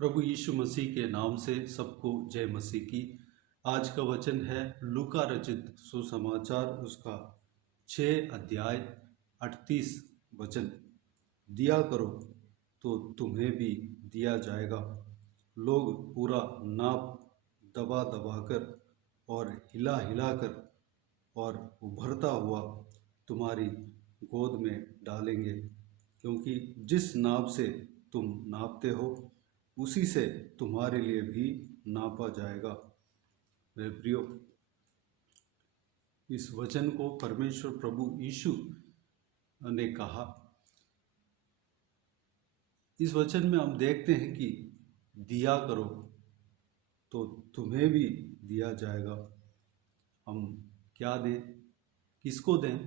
प्रभु यीशु मसीह के नाम से सबको जय मसीह की। आज का वचन है लूका रचित सुसमाचार उसका 6 अध्याय 38 वचन। दिया करो तो तुम्हें भी दिया जाएगा। लोग पूरा नाप दबा दबा कर और हिला हिला कर और उभरता हुआ तुम्हारी गोद में डालेंगे, क्योंकि जिस नाप से तुम नापते हो उसी से तुम्हारे लिए भी नापा जाएगा। मेरे प्रियो, इस वचन को परमेश्वर प्रभु यीशु ने कहा। इस वचन में हम देखते हैं कि दिया करो तो तुम्हें भी दिया जाएगा। हम क्या दें, किसको दें?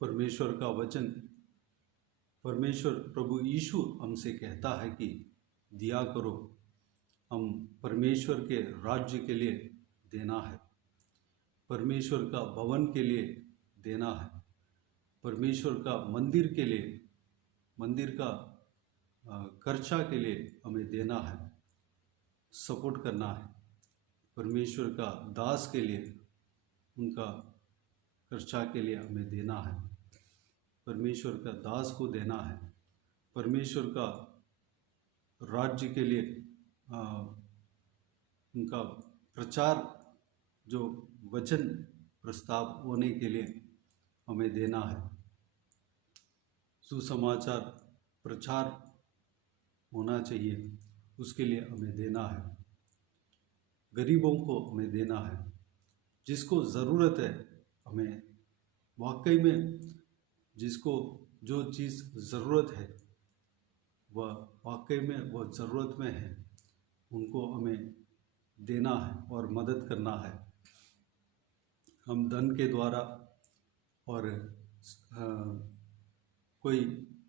परमेश्वर का वचन, परमेश्वर प्रभु यीशु हमसे कहता है कि दिया करो। हम परमेश्वर के राज्य के लिए देना है, परमेश्वर का भवन के लिए देना है, परमेश्वर का मंदिर के लिए, मंदिर का खर्चा के लिए हमें देना है, सपोर्ट करना है। परमेश्वर का दास के लिए, उनका खर्चा के लिए हमें देना है, परमेश्वर का दास को देना है, परमेश्वर का राज्य के लिए उनका प्रचार, जो वचन प्रस्ताव होने के लिए हमें देना है। सुसमाचार प्रचार होना चाहिए, उसके लिए हमें देना है। गरीबों को हमें देना है, जिसको ज़रूरत है हमें, वाकई में जिसको जो चीज़ ज़रूरत है वह वाकई में वह ज़रूरत में है, उनको हमें देना है और मदद करना है। हम धन के द्वारा और कोई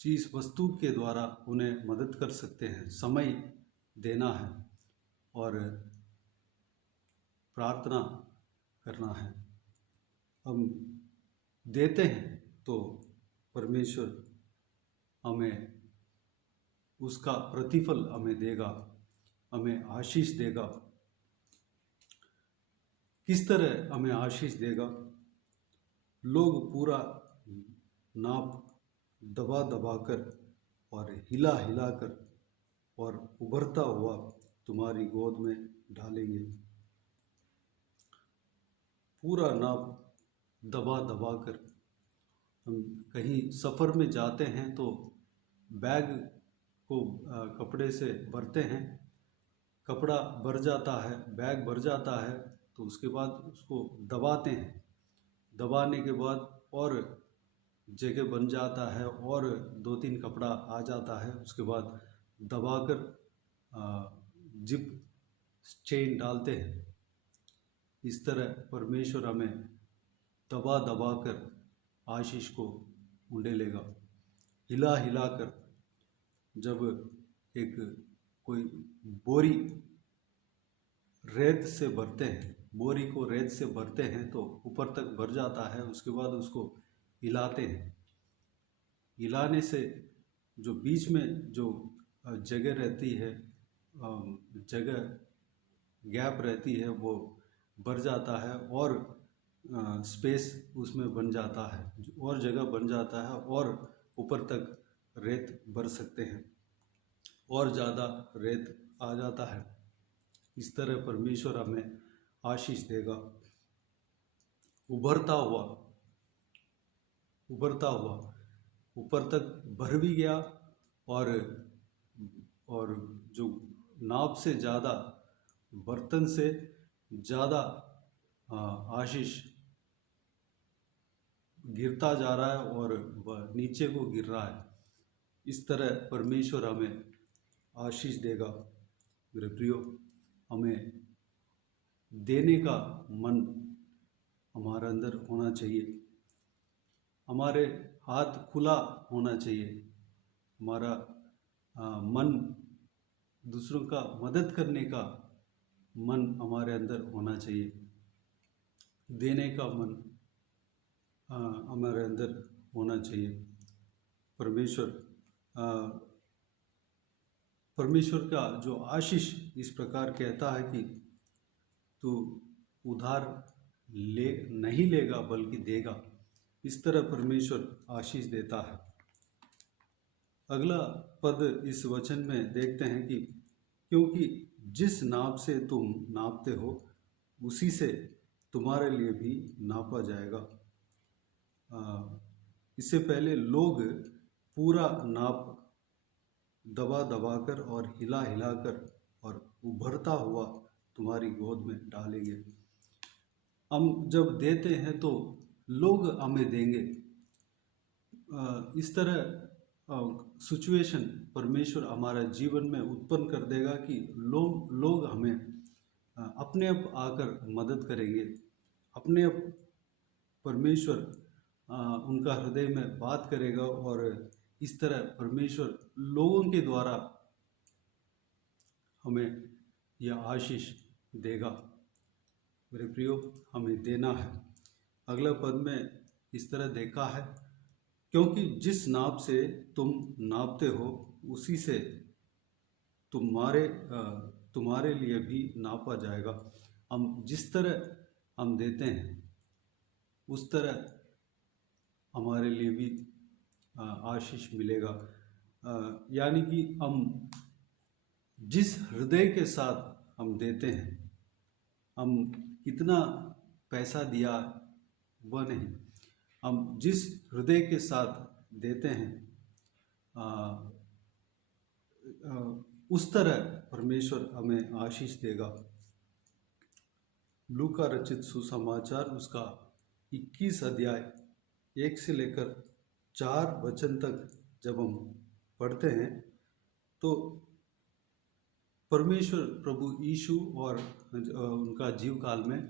चीज़ वस्तु के द्वारा उन्हें मदद कर सकते हैं। समय देना है और प्रार्थना करना है। हम देते हैं तो परमेश्वर हमें उसका प्रतिफल हमें देगा, हमें आशीष देगा। किस तरह हमें आशीष देगा? लोग पूरा नाप दबा दबा कर और हिला हिला कर और उभरता हुआ तुम्हारी गोद में डालेंगे। पूरा नाप दबा दबा कर, हम कहीं सफ़र में जाते हैं तो बैग को कपड़े से भरते हैं, कपड़ा भर जाता है, बैग भर जाता है, तो उसके बाद उसको दबाते हैं। दबाने के बाद और जगह बन जाता है और 2-3 कपड़ा आ जाता है। उसके बाद दबाकर जिप चेन डालते हैं। इस तरह परमेश्वर हमें दबा दबा कर आशीष को उंडेलेगा, हिला हिला कर। जब एक कोई बोरी रेत से भरते हैं, बोरी को रेत से भरते हैं तो ऊपर तक भर जाता है, उसके बाद उसको हिलाते हैं। हिलाने से जो बीच में जो जगह रहती है, जगह गैप रहती है, वो भर जाता है और स्पेस उसमें बन जाता है, और जगह बन जाता है और ऊपर तक रेत भर सकते हैं और ज़्यादा रेत आ जाता है। इस तरह परमेश्वर हमें आशीष देगा। उभरता हुआ ऊपर तक भर भी गया और जो नाप से ज़्यादा, बर्तन से ज़्यादा आशीष गिरता जा रहा है और वह नीचे को गिर रहा है। इस तरह परमेश्वर हमें आशीष देगा। मेरे प्रियो, हमें देने का मन हमारे अंदर होना चाहिए, हमारे हाथ खुला होना चाहिए, हमारा मन दूसरों का मदद करने का मन हमारे अंदर होना चाहिए, देने का मन हमारे अंदर होना चाहिए। परमेश्वर परमेश्वर का जो आशीष इस प्रकार कहता है कि तू उधार ले नहीं लेगा बल्कि देगा। इस तरह परमेश्वर आशीष देता है। अगला पद इस वचन में देखते हैं कि क्योंकि जिस नाप से तुम नापते हो उसी से तुम्हारे लिए भी नापा जाएगा। इससे पहले लोग पूरा नाप दबा दबा कर और हिला हिला कर और उभरता हुआ तुम्हारी गोद में डालेंगे। हम जब देते हैं तो लोग हमें देंगे। इस तरह सिचुएशन परमेश्वर हमारा जीवन में उत्पन्न कर देगा कि लोग हमें अपने आप आकर मदद करेंगे। अपने आप परमेश्वर उनका हृदय में बात करेगा और इस तरह परमेश्वर लोगों के द्वारा हमें यह आशीष देगा। मेरे प्रियो, हमें देना है। अगला पद में इस तरह देखा है, क्योंकि जिस नाप से तुम नापते हो उसी से तुम्हारे लिए भी नापा जाएगा। हम जिस तरह हम देते हैं उस तरह हमारे लिए भी आशीष मिलेगा। यानी कि हम जिस हृदय के साथ हम देते हैं, हम कितना पैसा दिया वह नहीं, हम जिस हृदय के साथ देते हैं उस तरह परमेश्वर हमें आशीष देगा। लूका रचित सुसमाचार उसका 21 अध्याय 1 से लेकर 4 वचन तक जब हम पढ़ते हैं तो परमेश्वर प्रभु यीशु और उनका जीव काल में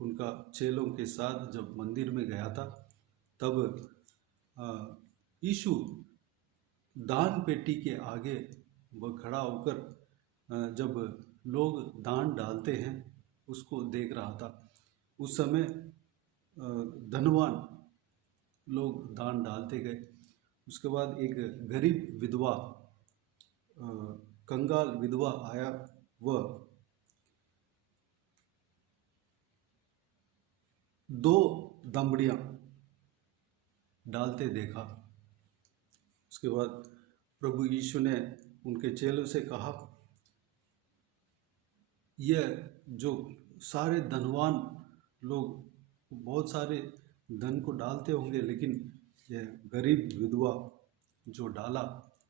उनका चेलों के साथ जब मंदिर में गया था, तब यीशु दान पेटी के आगे वह खड़ा होकर जब लोग दान डालते हैं उसको देख रहा था। उस समय धनवान लोग दान डालते गए। उसके बाद एक गरीब विधवा, कंगाल विधवा आया, वह 2 दमड़ियाँ डालते देखा। उसके बाद प्रभु यीशु ने उनके चेलों से कहा, यह जो सारे धनवान लोग बहुत सारे धन को डालते होंगे, लेकिन यह गरीब विधवा जो डाला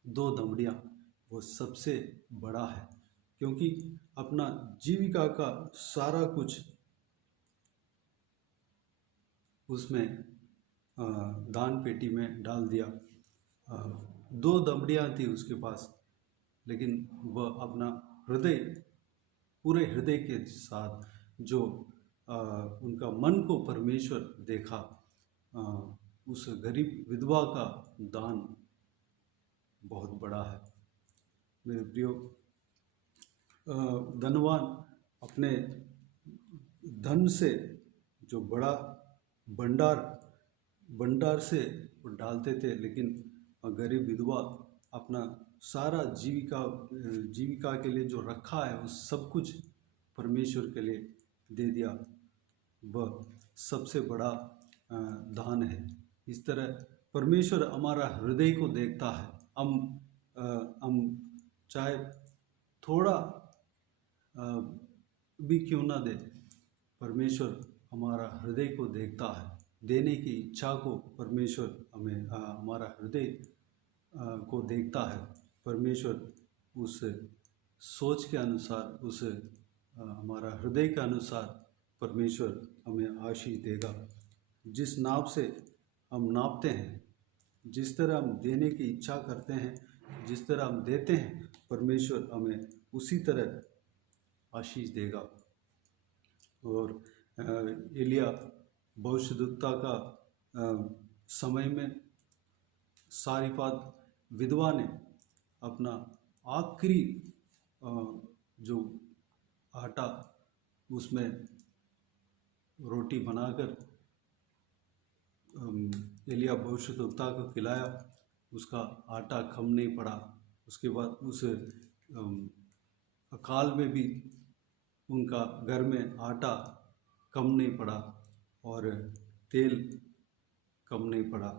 2 दमड़ियाँ, वो सबसे बड़ा है, क्योंकि अपना जीविका का सारा कुछ उसमें दान पेटी में डाल दिया। 2 दमड़ियाँ थी उसके पास, लेकिन वह अपना हृदय, पूरे हृदय के साथ जो उनका मन को परमेश्वर देखा, उस गरीब विधवा का दान बहुत बड़ा है। मेरे प्रियो, धनवान अपने धन से जो बड़ा भंडार से वो डालते थे, लेकिन गरीब विधवा अपना सारा जीविका के लिए जो रखा है उस सब कुछ परमेश्वर के लिए दे दिया। वह सबसे बड़ा दान है। इस तरह परमेश्वर हमारा हृदय को देखता है। हम चाहे थोड़ा भी क्यों ना दे, परमेश्वर हमारा हृदय को देखता है। देने की इच्छा को परमेश्वर हमें हमारा हृदय को देखता है। परमेश्वर उस सोच के अनुसार, उस हमारा हृदय के अनुसार परमेश्वर हमें आशीष देगा। जिस नाप से हम नापते हैं, जिस तरह हम देने की इच्छा करते हैं, जिस तरह हम देते हैं, परमेश्वर हमें उसी तरह आशीष देगा। और एलिया भविष्यद्वक्ता का समय में सारीफात विधवा ने अपना आखिरी जो आटा, उसमें रोटी बनाकर एलिया भविष्यद्वक्ता को खिलाया। उसका आटा कम नहीं पड़ा, उसके बाद उस अकाल में भी उनका घर में आटा कम नहीं पड़ा और तेल कम नहीं पड़ा।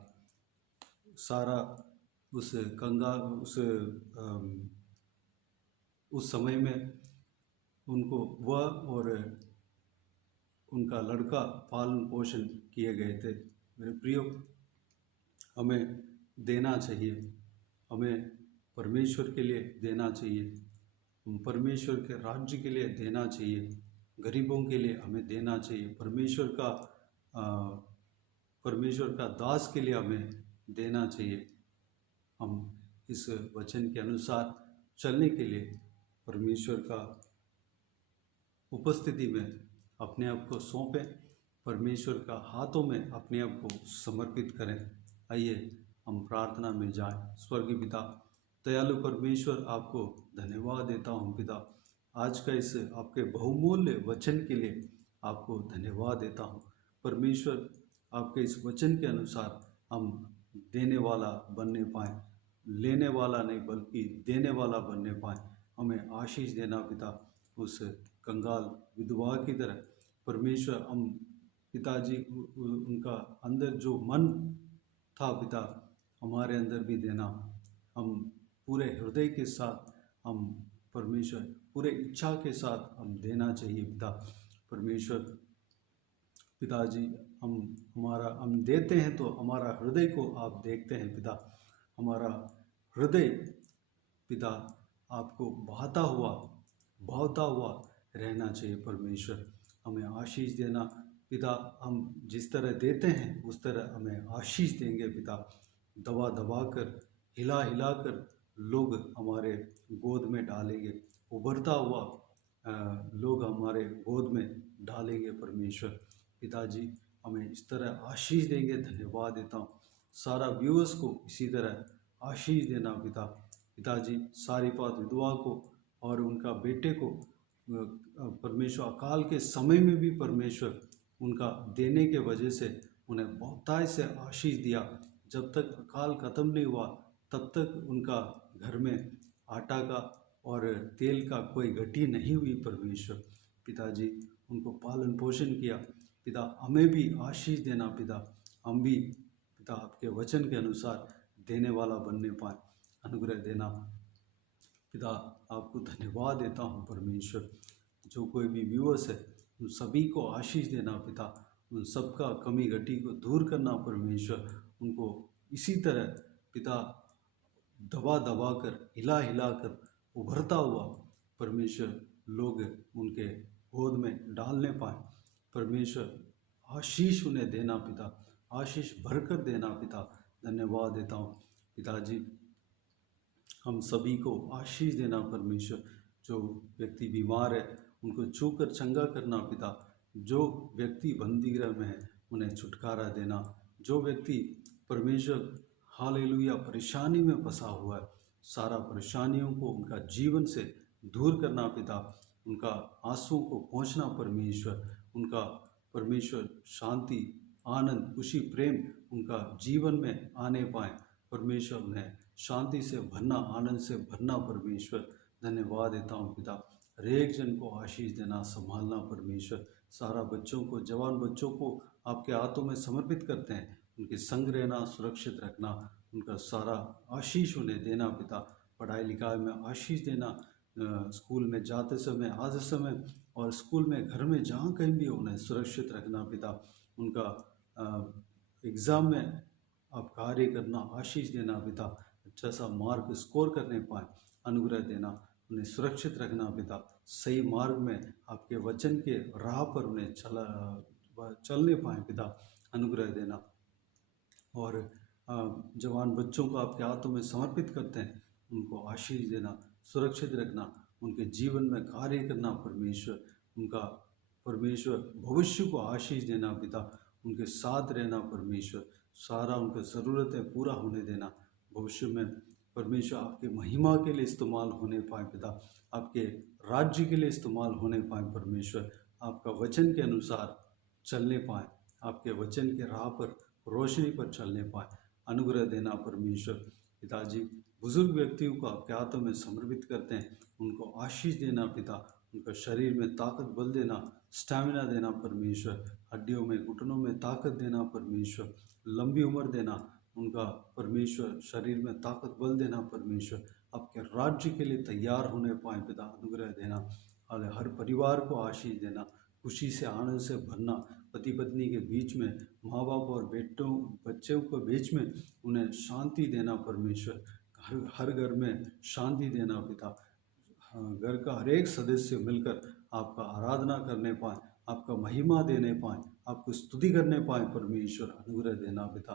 सारा उस कंगाल उस समय में उनको वह और उनका लड़का पालन पोषण किए गए थे। मेरे प्रियो, हमें देना चाहिए, हमें परमेश्वर के लिए देना चाहिए, हम परमेश्वर के राज्य के लिए देना चाहिए, गरीबों के लिए हमें देना चाहिए, परमेश्वर का दास के लिए हमें देना चाहिए। हम इस वचन के अनुसार चलने के लिए परमेश्वर का उपस्थिति में अपने आप को सौंपें, परमेश्वर का हाथों में अपने आप को समर्पित करें। आइए हम प्रार्थना में जाएं। स्वर्गीय पिता, दयालु परमेश्वर, आपको धन्यवाद देता हूं पिता, आज का इस आपके बहुमूल्य वचन के लिए आपको धन्यवाद देता हूं। परमेश्वर, आपके इस वचन के अनुसार हम देने वाला बनने पाएँ, लेने वाला नहीं बल्कि देने वाला बनने पाएँ। हमें आशीष देना पिता, उस कंगाल विधवा की तरह। परमेश्वर, हम पिताजी उनका अंदर जो मन था पिता, हमारे अंदर भी देना। हम पूरे हृदय के साथ, हम परमेश्वर पूरे इच्छा के साथ हम देना चाहिए पिता। परमेश्वर पिताजी, हम देते हैं तो हमारा हृदय को आप देखते हैं पिता। हमारा हृदय पिता आपको भाता हुआ रहना चाहिए। परमेश्वर, हमें आशीष देना पिता। हम जिस तरह देते हैं उस तरह हमें आशीष देंगे पिता। दबा दबा कर, हिला हिला कर लोग हमारे गोद में डालेंगे, उभरता हुआ लोग हमारे गोद में डालेंगे। परमेश्वर पिताजी, हमें इस तरह आशीष देंगे। धन्यवाद देता हूँ। सारा व्यूअर्स को इसी तरह आशीष देना पिता। पिताजी, सारी बात विधवा को और उनका बेटे को परमेश्वर अकाल के समय में भी परमेश्वर उनका देने के वजह से उन्हें बहुतायत से आशीष दिया। जब तक अकाल ख़त्म नहीं हुआ तब तक उनका घर में आटा का और तेल का कोई घटी नहीं हुई। परमेश्वर पिताजी, उनको पालन पोषण किया पिता। हमें भी आशीष देना पिता, हम भी पिता आपके वचन के अनुसार देने वाला बनने पाए, अनुग्रह देना पिता। आपको धन्यवाद देता हूँ परमेश्वर। जो कोई भी व्यूअर्स है उन सभी को आशीष देना पिता, उन सबका कमी घटी को दूर करना परमेश्वर। उनको इसी तरह पिता दबा दबा कर, हिला हिला कर उभरता हुआ परमेश्वर लोग उनके गोद में डालने पाए। परमेश्वर, आशीष उन्हें देना पिता, आशीष भरकर देना पिता। धन्यवाद देता हूँ पिताजी। हम सभी को आशीष देना परमेश्वर। जो व्यक्ति बीमार है उनको छूकर चंगा करना पिता। जो व्यक्ति बंदीगृह में है उन्हें छुटकारा देना। जो व्यक्ति परमेश्वर हालेलुया परेशानी में फंसा हुआ है, सारा परेशानियों को उनका जीवन से दूर करना पिता। उनका आंसुओं को पहुँचना परमेश्वर। उनका परमेश्वर शांति, आनंद, खुशी, प्रेम उनका जीवन में आने पाए। परमेश्वर उन्हें शांति से भरना, आनंद से भरना परमेश्वर। धन्यवाद देता हूँ पिता। हर एक जन को आशीष देना, संभालना परमेश्वर। सारा बच्चों को, जवान बच्चों को आपके हाथों में समर्पित करते हैं। उनके संग रहना, सुरक्षित रखना, उनका सारा आशीष उन्हें देना पिता। पढ़ाई लिखाई में आशीष देना, स्कूल में जाते समय, आते समय और स्कूल में, घर में, जहाँ कहीं भी उन्हें सुरक्षित रखना पिता। उनका एग्ज़ाम में आप कार्य करना, आशीष देना पिता। अच्छा सा मार्क स्कोर करने पाए, अनुग्रह देना, उन्हें सुरक्षित रखना पिता। सही मार्ग में आपके वचन के राह पर उन्हें चलने पाए पिता, अनुग्रह देना। और जवान बच्चों को आपके हाथों में समर्पित करते हैं, उनको आशीष देना, सुरक्षित रखना, उनके जीवन में कार्य करना परमेश्वर। उनका परमेश्वर भविष्य को आशीष देना पिता, उनके साथ रहना परमेश्वर। सारा उनकी ज़रूरतें पूरा होने देना। भविष्य में परमेश्वर आपके महिमा के लिए इस्तेमाल होने पाए पिता, आपके राज्य के लिए इस्तेमाल होने पाए परमेश्वर। आपका वचन के अनुसार चलने पाए, आपके वचन के राह पर, रोशनी पर चलने पाए, अनुग्रह देना परमेश्वर। पिताजी, बुजुर्ग व्यक्तियों को आपके हाथों में समर्पित करते हैं। उनको आशीष देना पिता, उनका शरीर में ताकत बल देना, स्टैमिना देना परमेश्वर, हड्डियों में घुटनों में ताकत देना परमेश्वर, लंबी उम्र देना उनका परमेश्वर, शरीर में ताकत बल देना परमेश्वर, आपके राज्य के लिए तैयार होने पाए पिता, अनुग्रह देना। हर परिवार को आशीष देना, खुशी से आनंद से भरना, पति पत्नी के बीच में, माँ बाप और बेटों बच्चों के बीच में उन्हें शांति देना परमेश्वर, हर घर में शांति देना पिता। घर का हर एक सदस्य मिलकर आपका आराधना करने पाए, आपका महिमा देने पाए, आपको स्तुति करने पाए परमेश्वर, अनुग्रह देना पिता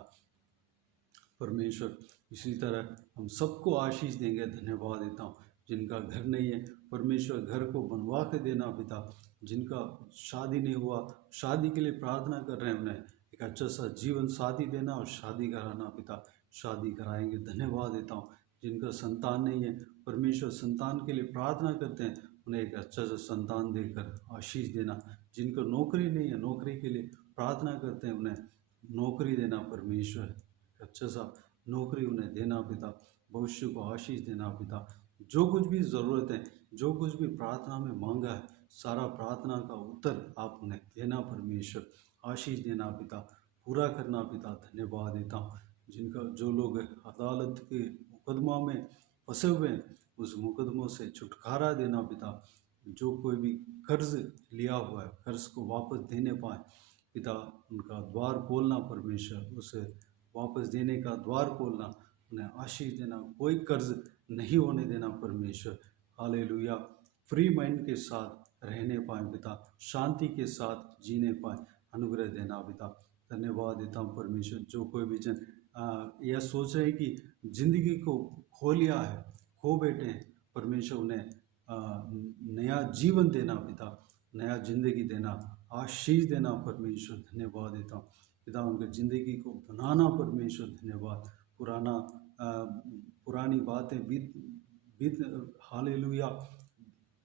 परमेश्वर। इसी तरह हम सबको आशीष देंगे। धन्यवाद देता हूँ जिनका घर नहीं है परमेश्वर, घर को बनवा के देना पिता। जिनका शादी नहीं हुआ, शादी के लिए प्रार्थना कर रहे हैं, उन्हें एक अच्छा सा जीवन साथी देना और शादी कराना पिता, शादी कराएंगे। धन्यवाद देता हूँ जिनका संतान नहीं है परमेश्वर, संतान के लिए प्रार्थना करते हैं, उन्हें एक अच्छा सा संतान देकर आशीष देना। जिनको नौकरी नहीं है, नौकरी के लिए प्रार्थना करते हैं, उन्हें नौकरी देना परमेश्वर, अच्छा सा नौकरी उन्हें देना पिता। भविष्य को आशीष देना पिता। जो कुछ भी ज़रूरत है, जो कुछ भी प्रार्थना में मांगा है, सारा प्रार्थना का उत्तर आप उन्हें देना परमेश्वर, आशीष देना पिता, पूरा करना पिता। धन्यवाद देता हूँ जिनका, जो लोग अदालत के मुकदमा में फंसे हुए हैं, उस मुकदमों से छुटकारा देना पिता। जो कोई भी कर्ज लिया हुआ है, कर्ज को वापस देने पाए पिता, उनका द्वार खोलना परमेश्वर, उसे वापस देने का द्वार खोलना, उन्हें आशीष देना, कोई कर्ज नहीं होने देना परमेश्वर। हालेलुया। फ्री माइंड के साथ रहने पाए पिता, शांति के साथ जीने पाए, अनुग्रह देना पिता। धन्यवाद देता हूँ परमेश्वर। जो कोई भी जन यह सोच रहे हैं कि जिंदगी को खो लिया है, खो बैठे हैं परमेश्वर, उन्हें नया जीवन देना पिता, नया जिंदगी देना, आशीष देना परमेश्वर। धन्यवाद देता हूँ पिता, उनके ज़िंदगी को बनाना परमेश्वर। धन्यवाद। पुरानी बातें बीत हालेलुया,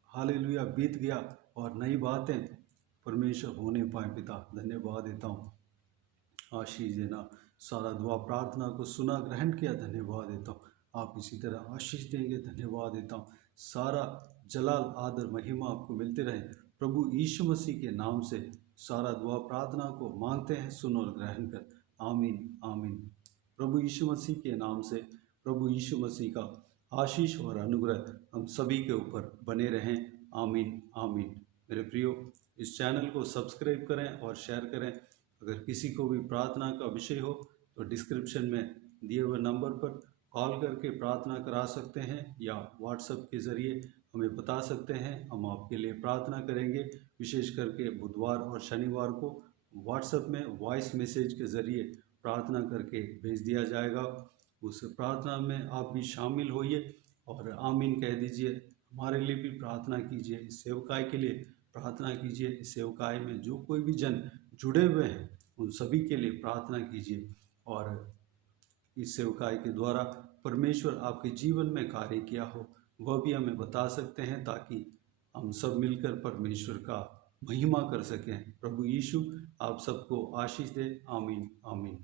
हालेलुया बीत गया और नई बातें परमेश्वर होने पाए पिता। धन्यवाद देता हूँ, आशीष देना। सारा दुआ प्रार्थना को सुना, ग्रहण किया, धन्यवाद देता हूँ। आप इसी तरह आशीष देंगे, धन्यवाद देता हूँ। सारा जलाल आदर महिमा आपको मिलते रहे। प्रभु यीशु मसीह के नाम से सारा दुआ प्रार्थना को मांगते हैं, सुन और ग्रहण कर। आमीन आमीन। प्रभु यीशु मसीह के नाम से प्रभु यीशु मसीह का आशीष और अनुग्रह हम सभी के ऊपर बने रहें। आमीन आमीन। मेरे प्रियो, इस चैनल को सब्सक्राइब करें और शेयर करें। अगर किसी को भी प्रार्थना का विषय हो तो डिस्क्रिप्शन में दिए हुए नंबर पर कॉल करके प्रार्थना करा सकते हैं, या व्हाट्सएप के ज़रिए हमें बता सकते हैं, हम आपके लिए प्रार्थना करेंगे। विशेष करके बुधवार और शनिवार को व्हाट्सएप में वॉइस मैसेज के ज़रिए प्रार्थना करके भेज दिया जाएगा। उस प्रार्थना में आप भी शामिल होइए और आमीन कह दीजिए। हमारे लिए भी प्रार्थना कीजिए, इस सेवकाई के लिए प्रार्थना कीजिए। इस सेवकाई में जो कोई भी जन जुड़े हुए हैं उन सभी के लिए प्रार्थना कीजिए, और इस सेवकाई के द्वारा परमेश्वर आपके जीवन में कार्य किया हो वह भी हमें बता सकते हैं, ताकि हम सब मिलकर परमेश्वर का महिमा कर सकें। प्रभु यीशु आप सबको आशीष दे। आमीन आमीन।